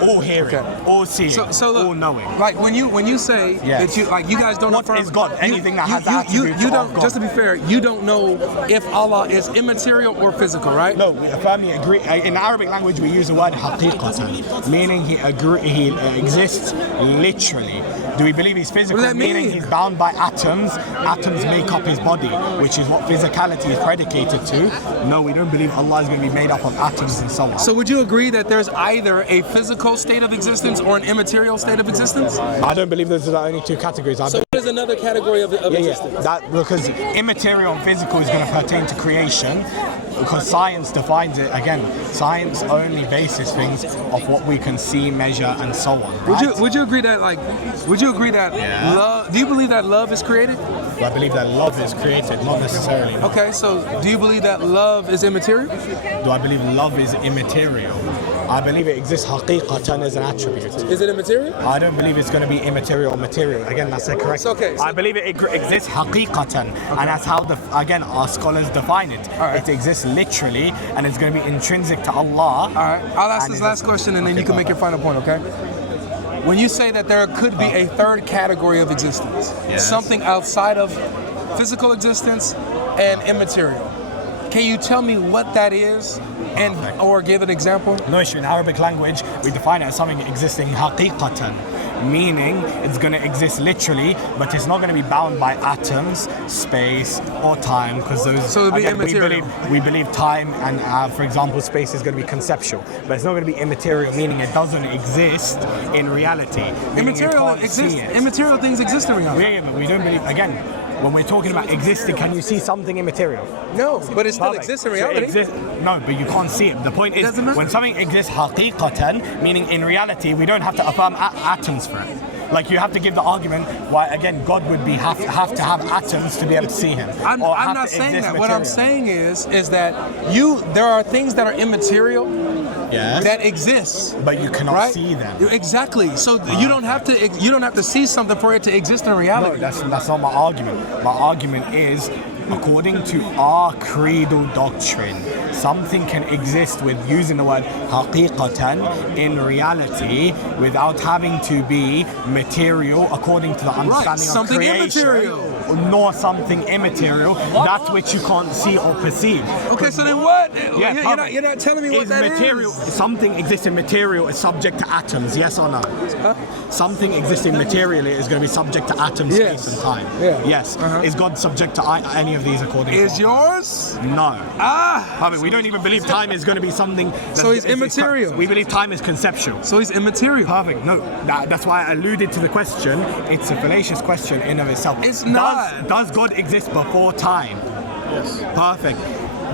All hearing, all seeing, So look, all knowing. like when you say Yes. that you guys don't What affirm is God? Anything that has attributes you of don't. God. Just to be fair, you don't know if Allah is immaterial or physical, right? No, we firmly agree. In Arabic language, we use the word haqiqatan, meaning he exists literally. Do we believe he's physical? What does that Meaning mean? he's bound by atoms. Atoms make up his body, which is what physicality is predicated to. No, we don't believe Allah is going to be made up of atoms and so on. So would you agree that there's either a physical state of existence or an immaterial state of existence? I don't believe those are the only two categories. So what is another category of existence? That because immaterial and physical is going to pertain to creation, because science defines it. Again, science only bases things off what we can see, measure, and so on. Right? Would you agree that love? Do you believe that love is created? I believe that love is created, not necessarily. Okay, so do you believe that love is immaterial? Do I believe love is immaterial? I believe it exists haqiqatan as an attribute. Is it immaterial? I don't believe it's going to be immaterial or material. Again, that's the correct. It's okay. I believe it exists haqiqatan, and that's how our scholars define it. right. It exists literally, and it's going to be intrinsic to Allah. All right, I'll ask And this it last is- question and then Okay, you can make your final point, okay? When you say that there could be a third category of existence, Yes. something outside of physical existence and immaterial, can you tell me what that is or give an example? No issue. In Arabic language, we define it as something existing haqiqatan, meaning it's going to exist literally, but it's not going to be bound by atoms, space, or time, because those. So it'll be again, immaterial. We believe time and, for example, space is going to be conceptual, but it's not going to be immaterial, meaning it doesn't exist in reality. meaning you Immaterial can't exists. see it. Immaterial things exist in reality. Yeah, but we don't believe. Again, when we're talking about existing, can you see something immaterial? No, but it still Perfect. exists in So reality. no, but you can't see it. The point is, doesn't matter. when something exists haqiqatan, meaning in reality, we don't have to affirm atoms for it. Like you have to give the argument why again God would have to have atoms to be able to see him. I'm or have not to saying exist that. What I'm material. saying is that there are things that are immaterial Yes. that exist. But you cannot Right? see them. Exactly. So you don't have to see something for it to exist in No, reality. that's not my argument. My argument is, according to our creedal doctrine, something can exist with using the word haqiqatan in reality without having to be material according to the understanding something of creation, immaterial. nor something immaterial, that which you can't see or perceive. Okay, so then what? Yeah, You're not telling me what is that material. is. Something existing material is subject to atoms, yes or no? Huh? Something existing materially is going to be subject to atoms, Yes. space, and time. Yeah. Yes. Is God subject to any of these according to Is yours? No. Ah. I mean, we don't even believe time is going to be something. So he's immaterial. We believe time is conceptual. So he's immaterial. Perfect. No, that's why I alluded to the question. It's a fallacious question in of itself. It's not. Does God exist before time? Yes. Perfect.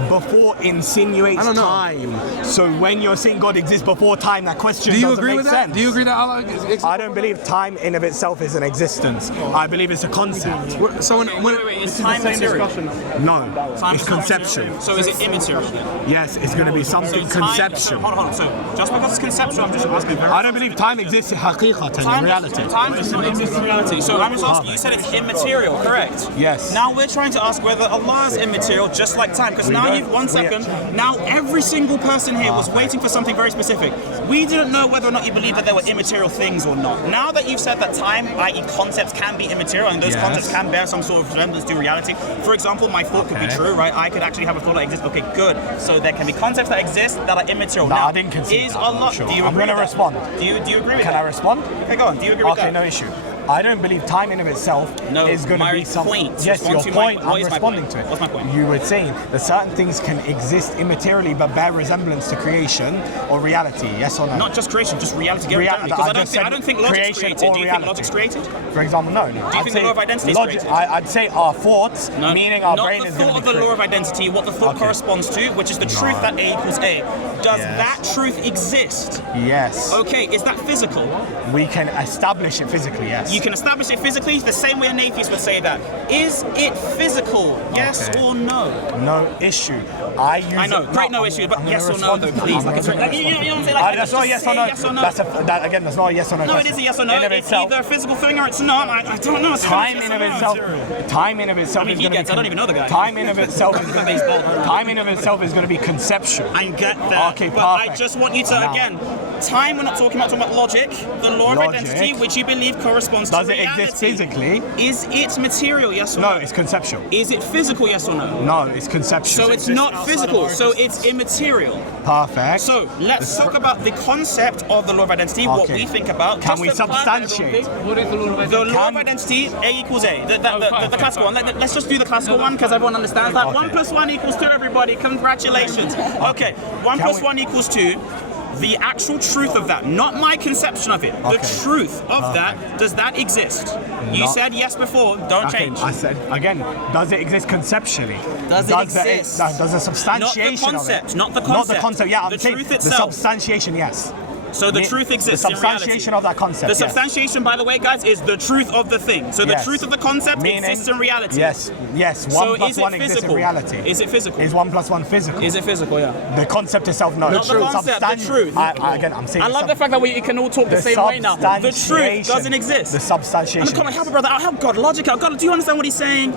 Before insinuates I don't know. time. So when you're saying God exists before time, that question Do you doesn't agree make with that? sense. Do you agree that Allah exists? I don't believe time in of itself is an existence. I believe it's a concept. So when Wait, is time material? No, Time it's is not conceptual. material. So is it immaterial? Yes, it's going to be something So conceptual. hold on. So just because it's conceptual, I'm just asking. I don't believe time exists haqiqatan in reality. Time does not exist in reality. So I'm just asking. You said it's immaterial, correct? Yes. Now we're trying to ask whether Allah is immaterial, just like time. Because now you've Now every single person here was waiting for something very specific. We didn't know whether or not you believe that there were immaterial things or not. Now that you've said that time, i.e. concepts, can be immaterial and those concepts can bear some sort of resemblance to reality. For example, my thought could be true, right? I could actually have a thought that exists. Okay, good. So there can be concepts that exist that are immaterial. No, now, I didn't concede is that, Allah? sure. Do you I'm agree going to with that? respond. Do you agree with Can that? I respond? Okay, go on. Do you agree with Okay, that? no issue. I don't believe time in of itself No, is going to my be something. point. Yes, Respond your to my- point. what I'm is my responding point? to it. What's my point? You were saying that certain things can exist immaterially but bear resemblance to creation or reality. Yes or no? Not just creation, just reality. Get Reality, it done. Because I I just said don't think logic's creation created. or Do you reality. think logic's created? For example, no. Do you think the law of identity is created? I'd say our thoughts, No, meaning our not brain the is going thought to of be the law of created. identity, what the thought Okay. corresponds to, which is the truth that A equals A. Does Yes. that truth exist? Yes. Okay, is that physical? We can establish it physically, yes. You can establish it physically the same way an atheist would say that. Is it physical? Yes Okay. or no? No issue. I know, great no issue, but yes or no though, please. Like, you know what I'm saying? Like, That's not just yes say or no. yes or no. Again, that's not a yes or no. No, it question. is a yes or no. In of It's itself, either a physical thing or it's not. I don't know. It's time yes in or of no. itself. Time in of itself I mean, is he going to be. gets. I don't even know the guy. Time in of itself is going to Baseball. be. Time in of itself is going to be conceptual. I get that. Okay, but I perfect. just want you to, Now- again, time, we're not talking about logic. The law of Logic. identity, which you believe corresponds Does to it reality. exist physically? Is it material, yes or No, no? it's conceptual. Is it physical, yes or no? No, it's conceptual. So it's not physical, so it's immaterial. Perfect. So let's talk about the concept of the law of identity, what Okay. we think about. Can Just we to clarify substantiate? everything. What is the law of The law of Can- identity, A equals A. The classical one. Let's just do the classical one because everyone understands that. Okay. 1 + 1 = 2, everybody. Congratulations. Okay, 1 Can + we- 1 = 2. The actual truth of that, not my conception of it. Okay. The truth of that, does that exist? You Not- said yes before, don't Okay, change. I said again. Does it exist conceptually? Does it exist? Does the substantiation Not the concept, of it? not the Not the concept. concept. Yeah, I'm The saying truth the itself. substantiation. Yes. So the truth exists The in reality. substantiation of that concept. The yes. substantiation, by the way, guys, is the truth of the thing. So the Yes. truth of the concept Meaning- exists in reality. Yes. Yes. So 1 + is it 1 exists in physical? reality. Is it physical? Is 1 + 1 physical? Is it physical? Yeah. The concept itself, no. Not the concept, the truth. Again, I'm saying. I love the fact that we can all talk the same way now. The truth doesn't exist. The substantiation. I'm coming, help a brother. I'll help GodLogic out. God, do you understand what he's saying?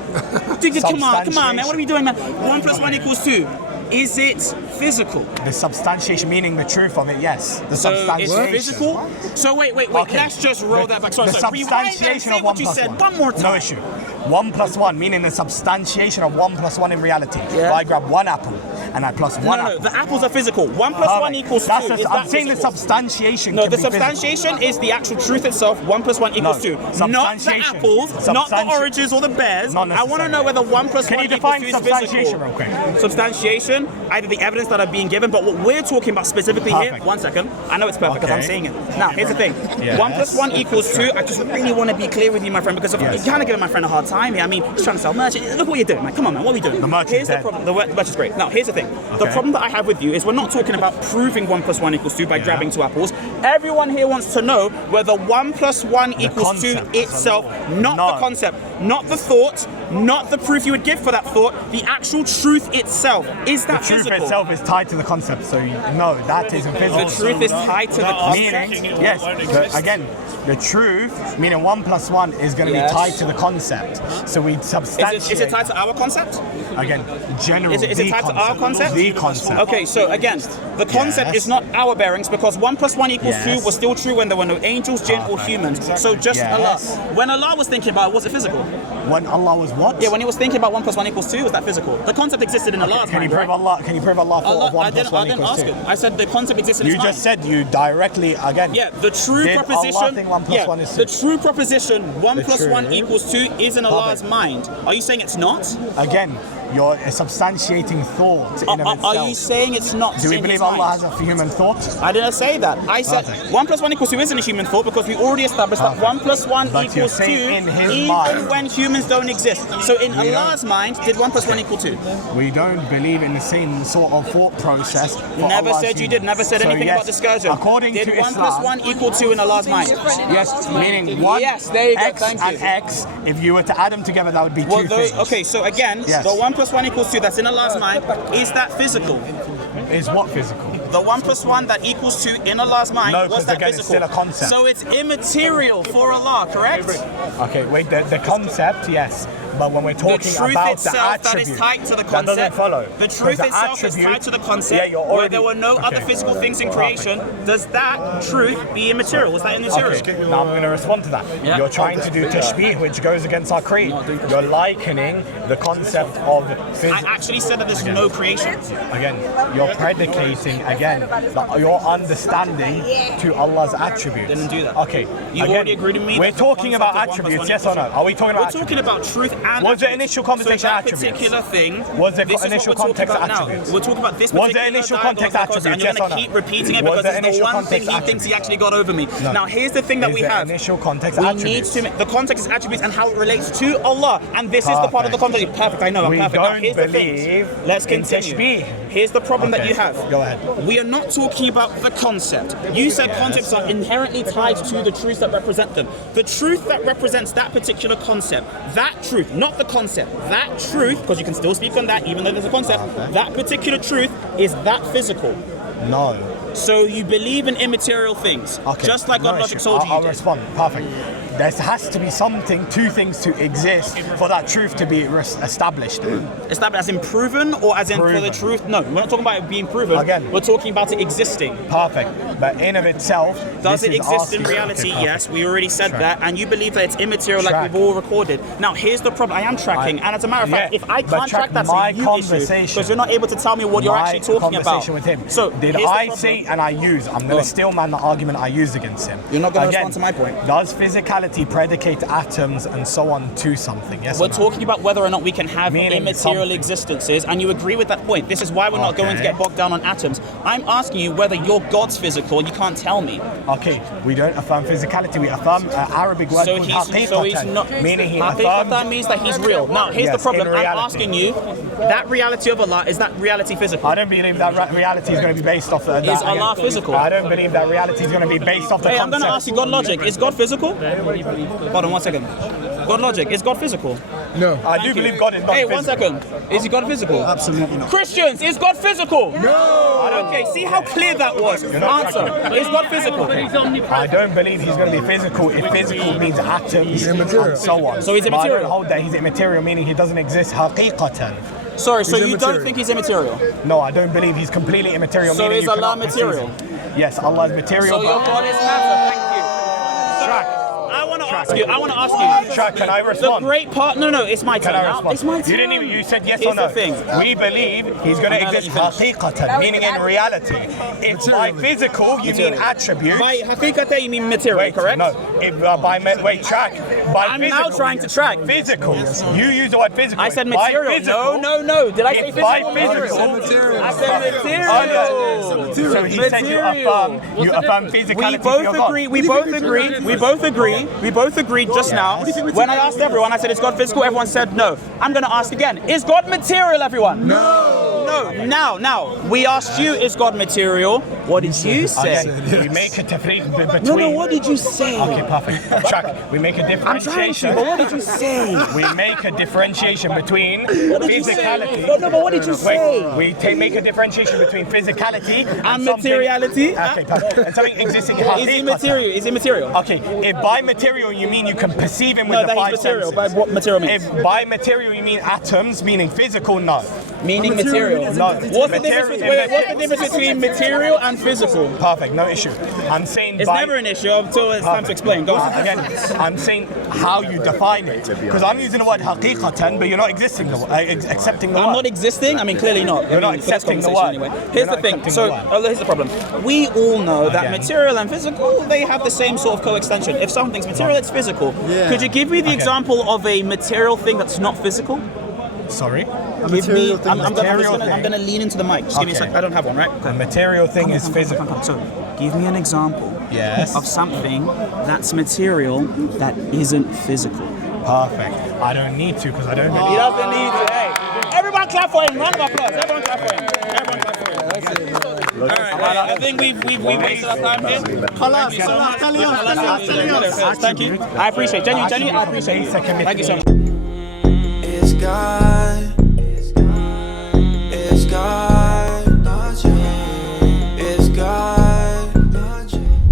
Dude, come on, man. What are we doing, man? 1 + 1 = 2. Is it physical? The substantiation, meaning the truth of it, yes. The So substantiation. it's physical? So wait. Okay. Let's just roll that back. Sorry. The Rewind and substantiation say of what 1 you + said 1. one more time. No issue. 1 + 1, meaning the substantiation of 1 + 1 in reality. Yeah. So I grab one apple and I plus one No. apple. The apples are physical. 1 + 1 = 2. Is I'm that saying the physical? substantiation. No, can the be physical. substantiation is the actual truth itself. 1 + 1 = 2. Not the substantiation. apples, not the oranges or the bears. Not I want to necessarily. know whether 1 + 1 Can you = define 2 is substantiation physical. real quick? Substantiation, either the evidence that are being given, but what we're talking about specifically here. Perfect. 1 second. I know it's perfect because I'm Okay. saying it. Now, here's the thing. Yes. 1 + 1 = 2. I just really want to be clear with you, my friend, because you're kind of giving my friend a hard time here. I mean, he's trying to sell merch. Look what you're doing, man. Come on, man. What are we doing? The merch Here's is the dead. problem. The merch is great. Now, here's the thing. The Okay. problem that I have with you is we're not talking about proving 1 + 1 = 2 by grabbing 2 apples. Everyone here wants to know whether 1 + 1 = 2 concept. itself, not No. the concept, not the thought, not the proof you would give for that thought, the actual truth itself. Is that The truth physical? itself is tied to the concept, so no, that isn't physical. The truth is tied to the concept. Meaning, yes, again, the truth, meaning 1 + 1 is going to be tied to the concept. So we substantiate. Is it tied to our concept? Again, general. Is it tied to our concept? The concept. Okay, so again, the concept Yes. is not our bearings because 1 + 1 = 2 Yes. was still true when there were no angels, jinn, or humans. So just Yes. Allah. When Allah was thinking about it, was it physical? When Allah was what? Yeah, when he was thinking about 1 + 1 = 2, was that physical? The concept existed in Allah's Can you mind, prove right? Allah? Can you prove Allah thought of 1 I + didn't 1 = ask 2? him. I said the concept existed in You his just mind. said you directly again. Yeah, the true Did Allah proposition. think 1 + 1 is the 2? true proposition 1 The + 1 true- = 2 is in Allah's mind. Are you saying it's not? Again, you're substantiating thought in of itself. Are you saying it's not? Do we in believe his Allah mind? has a human thought? I didn't say that. I said Okay. 1 + 1 = 2 isn't a human thought because we already established that 1 + 1 But you're = 2 saying in his even mind. when humans don't exist. So in We Allah's mind, did 1 + 1 = 2? We don't believe in the same sort of thought process. For Never Allah's said you humans. did. Never said So anything yes, about discursion. According did to 1 Islam, + 1 = 2 in Allah's mind? yes, meaning 1, Yes, there you go, X thank and you. X, if you were to add them together, that would be two things. Okay, so again, Yes. the 1 + 1 = 2 that's in Allah's mind, is that physical? Is what physical? The 1 + 1 that equals 2 in Allah's mind, No, was 'cause that again, it's physical? still a concept. So it's immaterial for Allah, correct? Okay, wait, the concept, yes. But when we're The talking truth about itself the that attribute, is tied to the that concept. doesn't follow. The 'Cause truth the itself is attribute- tied to the concept. Yeah, you're where already- there were no other okay. physical things in creation. Does that truth be immaterial? Was that immaterial? Okay, now I'm going to respond to that. Yeah. You're trying to do tashbih, which goes against our creed. You're likening the concept of I physics. actually said that there's no creation. Again, you're predicating again your understanding to Allah's attributes. Didn't do that. Okay, You've again, already agreed with me We're that the talking about concept of 1 + 1 attributes, yes or no? Are we talking We're about talking attributes? about truth and Was the attributes. initial conversation so that attributes? particular thing. Was the this is initial what we're talking context about attributes? now. We're talking about this Was particular the initial dialogue context because- and attributes, you're yes going or to no? keep repeating it Was because the it's the initial one thing context he thinks he attributes? actually got over me. No. Now here's the thing that Is we the have. initial context We attributes? need to the context is attributes and how it relates to Allah, and this is the part of the context. Perfect. I know. I'm We perfect. Now don't here's the thing. believe Let's in continue. tashbih. Here's the problem that Okay. you have. Go ahead. We are not talking about the concept. You said concepts are inherently tied to the truths that represent them. The truth that represents that particular concept, that truth, not the concept, that truth, because you can still speak on that even though there's a concept, that particular truth is that physical. No. So you believe in immaterial things, Okay. just like No GodLogic issue. told you. I'll You did. respond. Perfect. There has to be something, two things to exist for that truth to be established. Established as in proven or as in for the Proven. truth? No, we're not talking about it being proven. Again. We're talking about it existing. Perfect. But in of itself, Does this it is exist in asking- reality? Okay, Yes, we already said Track. that, and you believe that it's immaterial, like Track. we've all recorded. Now, here's the problem. I am tracking, and as a matter of fact, Yeah, if I but can't track, track that's my a you issue conversation. because you're not able to tell me what you're My actually talking about. conversation with him. So did here's the I problem. say and I use? I'm Go going on. to steal man the argument I used against him. You're not gonna Again, respond to my point. Does physicality predicate atoms and so on to something? Yes. We're or no? talking about whether or not we can have Meaning immaterial something. existences, and you agree with that point. This is why we're not going to Okay. get bogged down on atoms. I'm asking you whether your God's physical, and you can't tell me. Okay, we don't affirm physicality. We affirm Arabic word So called he's not. meaning he Haqiqatan affirms. means that he's real. Now, here's the Yes, problem. in I'm reality. asking you, that reality of Allah, is that reality physical? I don't believe that reality is going to be based off that. Is again. Allah physical? I don't believe that reality is going to be based off the Hey, I'm concept. going to ask you GodLogic. Is God physical? Hold on 1 second. GodLogic, is God physical? No. I do believe God is not Hey, physical. 1 second. Is he God physical? Absolutely not. Christians, is God physical? I don't, Okay, see how clear that was. not Answer. Is God physical? I don't believe he's going to be physical if physical means atoms and so on. So he's But I immaterial? don't hold that he's immaterial, meaning he doesn't exist haqiqatan. Sorry, so He's you don't immaterial. think he's immaterial? No, I don't believe he's completely immaterial. So meaning is you Allah cannot perceive material? him. Yes, Allah is material. So your but- God is matter. Thank you. Track. I want to ask you. I want to ask you. Track, can I The respond? great part. No, it's my turn Can I now. respond? It's my turn. You didn't even. You said yes Here's or no. the thing. We believe he's going to I'm gonna exist let you haqiqatan, meaning in reality. If by physical you mean attributes. By haqiqatan, you mean material, Wait, correct? no. If wait, track. By I'm physical, now trying to track. Physical. You use the word physical. I said By material. physical, No. Did I say If by physical? physical, I said material. Oh, no. So he said you affirm physicality We to both your God. agree. We both agreed just now. When I asked everyone, I said, "Is God physical?" Everyone said no. I'm going to ask again. Is God material, everyone? No. So now we asked you, is God material? What did you say? Again, we make a tafriq between. No, what did you say? Okay, perfect. Track. We make a I'm trying differentiation. to, but what did you say? We make a differentiation between What did you say? physicality. No, but what did you say? Wait, we make a differentiation between physicality And something- materiality? Okay, perfect. And something existing. Is he material? Is he material? Okay, if by material you mean you can perceive him with No, the that five he's material. senses. By what material means? If by material you mean atoms, meaning physical, no. Meaning material. No. What's the difference between material and physical? Perfect, no issue. I'm saying It's never an issue until it's time to explain. Go on. Again, I'm saying how you define it. Because I'm using the word haqiqatan, but you're not accepting the word. I'm not existing. I mean, clearly not. You're not for this accepting the conversation word. Anyway. You're Here's not the thing. accepting So the word. here's the problem. We all know that Okay. material and physical, they have the same sort of coextension. If something's material, it's physical. Yeah. Could you give me the Okay. example of a material thing that's not physical? Sorry? Give me. material thing I'm that's gonna lean into the mic. Just give me a Okay. second. I don't have one, right? The material thing is physical. So, give me an example Yes. of something that's material that isn't physical. Perfect. I don't need to because I don't He believe. doesn't need to. Hey, everyone clap for him. Round of applause. Everyone clap for him. Everyone clap for him. All right. I think we've wasted our time here. Thank you so much. Thank you. I appreciate it. Genuinely, I appreciate it. Thank you so much. It's God.